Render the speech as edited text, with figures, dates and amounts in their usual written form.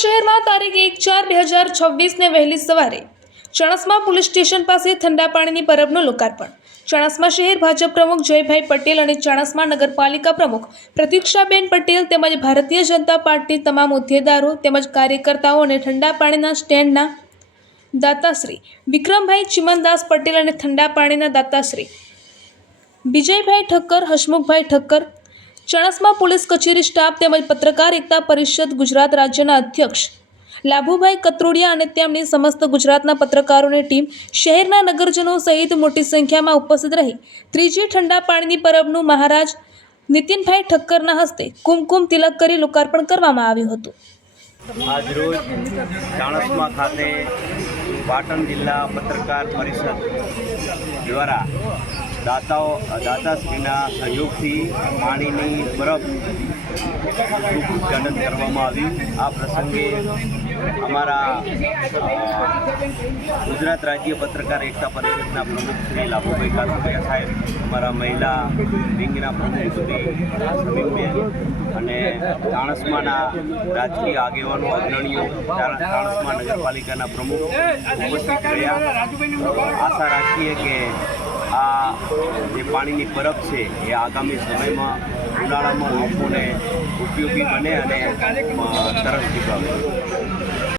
શહેરમાં તારીખ 1/4/2026 વહેલી સવારે ચણસમા પોલીસ સ્ટેશન પાસે ઠંડા પાણીની પરબનું લોકાર્પણ। ચણસમા શહેર ભાજપ પ્રમુખ જયભાઈ પટેલ અને ચણસમા નગરપાલિકા પ્રમુખ પ્રતીક્ષાબેન પટેલ તેમજ ભારતીય જનતા પાર્ટી તમામ હોદ્દેદારો તેમજ કાર્યકર્તાઓ અને ઠંડા પાણીના સ્ટેન્ડના દાતાશ્રી વિક્રમભાઈ ચિમનદાસ પટેલ અને ઠંડા પાણીના દાતાશ્રી વિજયભાઈ ઠક્કર, હસમુખભાઈ ઠક્કર, ચણસમા પોલીસ કચેરી સ્ટાફ તેમજ પત્રકાર એકતા પરિષદ ગુજરાત રાજ્યના અધ્યક્ષ લાભુભાઈ કત્રોડિયા અને તેમની સમસ્ત ગુજરાતના પત્રકારોની ટીમ શહેરના નગરજનો સહિત મોટી સંખ્યામાં ઉપસ્થિત રહી ત્રીજી ઠંડા પાણીની પરબનું મહારાજ નીતિનભાઈ ઠક્કરના હસ્તે કુમકુમ તિલક કરી લોકાર્પણ કરવામાં આવ્યું હતું। આજરોજ ચાણસ્મા ખાતે પાટણ જિલ્લા પત્રકાર પરિષદ દ્વારા દાતાશ્રીના સહયોગથી પાણીની પરબ ઉદ્ઘાટન કરવામાં આવ્યું। આ પ્રસંગે અમારા ગુજરાત રાજ્ય પત્રકાર એકતા પરિષદના પ્રમુખ શ્રી લાભુભાઈ કાતરિયા સાહેબ, અમારા મહિલા વિંગના પ્રમુખ શ્રી સમીમબેન અને ચાણસ્માના રાજકીય આગેવાનો અગ્રણીઓ, ચાણસ્મા નગરપાલિકાના પ્રમુખ ઉપસ્થિત રહ્યા। આશા રાખીએ કે આ જે પાણીની પરબ છે એ આગામી સમયમાં ઉનાળામાં લોકોને ઉપયોગી બને અને તરસ ચૂકાવે।